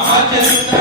Amém.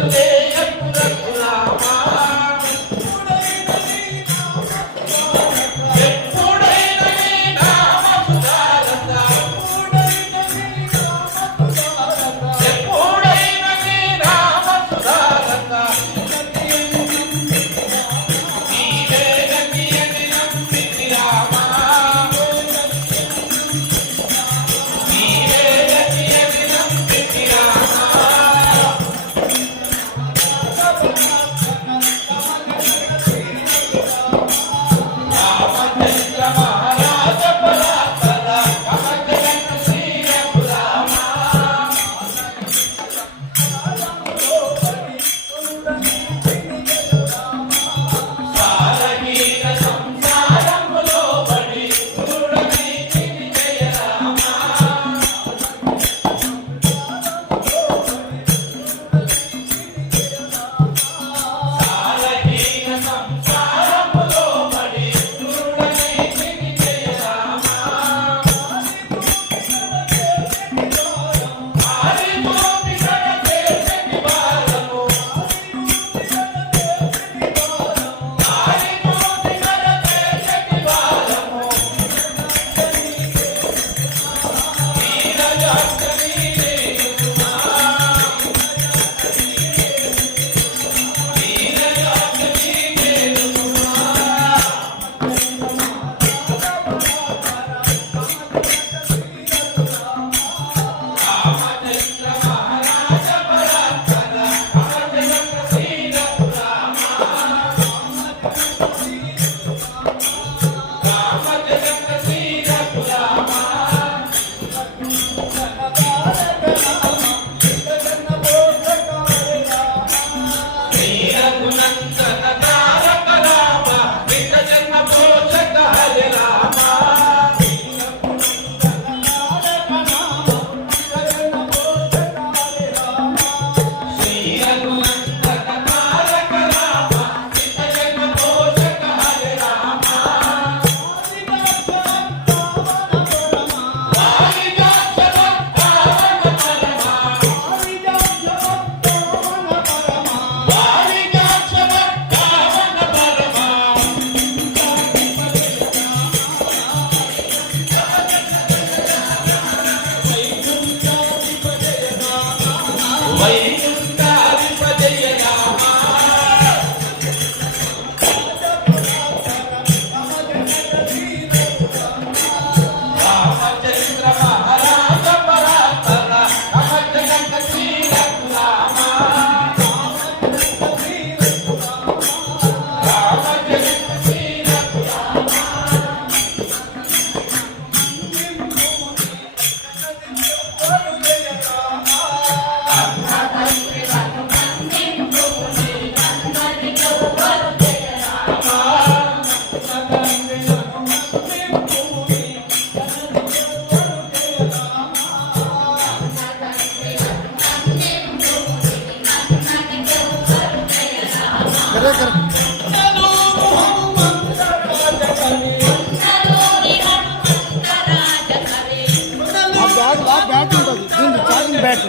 poder. జయమునంతన bat ఉంటుంది. దీనికి charging bat